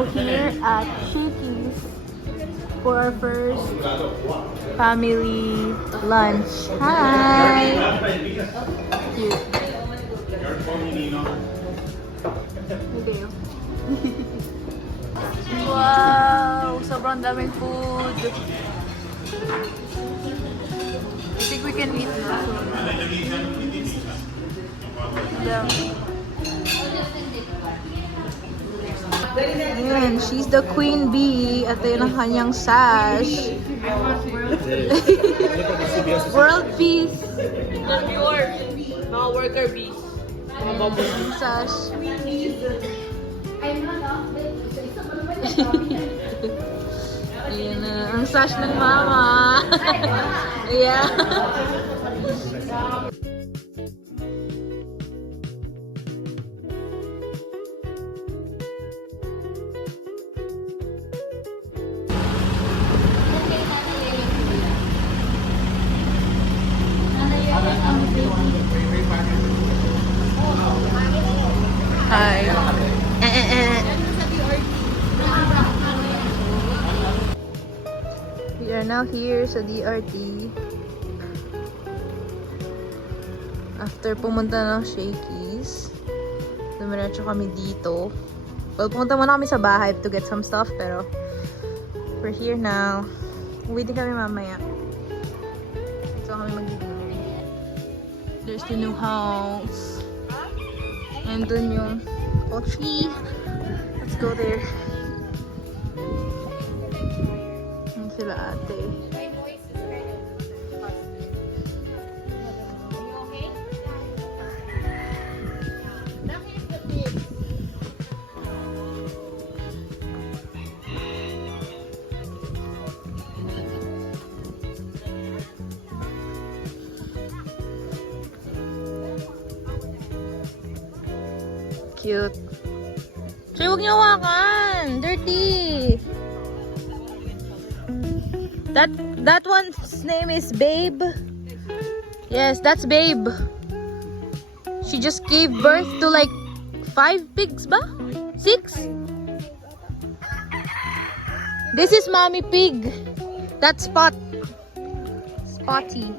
now here at Shakey's for our first family lunch. Hi! Cute. Wow! Sobrang daming food. I think we can eat now. Ayan, she's the queen bee at yun ang kanyang sash. World peace. Not yours. Mga worker bees. Mga bubble bees. Sash. Ayan na, ang sash ng mama. Yeah. Hi. We are now here sa DRT. After pumunta ng Shakey's, dumiretso kami dito. Well, pumunta muna kami sa bahay to get some stuff, pero we're here now. Waiting kami mamaya. So kami mag-dinner. There's the new house. And dun yung poultry. Let's go there. Yan sila ate. Cute. Sir, huwag niyo hawakan. Dirty. That one's name is Babe. Yes, that's Babe. She just gave birth to like 5 pigs ba? 6? This is Mommy Pig. That's Spot. Spotty.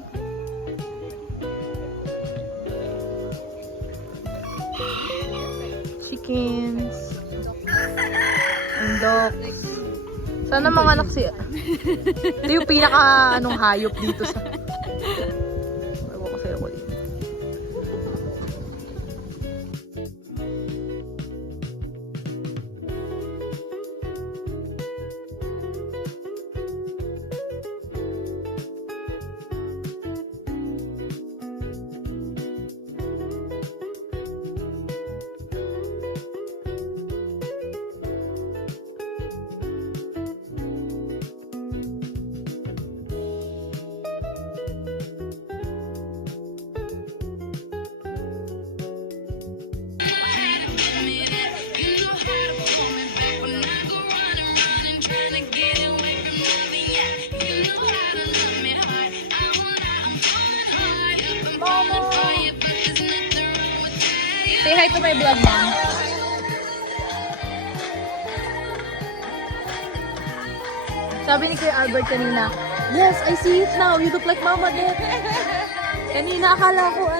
Chickens and dogs. Sana mga anak siya. Ito yung pinaka hayop dito sa ewan ko sa'yo ko dito. Say hi to my vlog, mom. Sabi ni Kuya Albert kanina, yes, I see it now. You look like Mama Dek. Kanina akala ko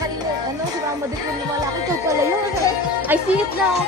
kanina, si Mama Dek yung lumalaki. Ikaw pala yun. I see it now.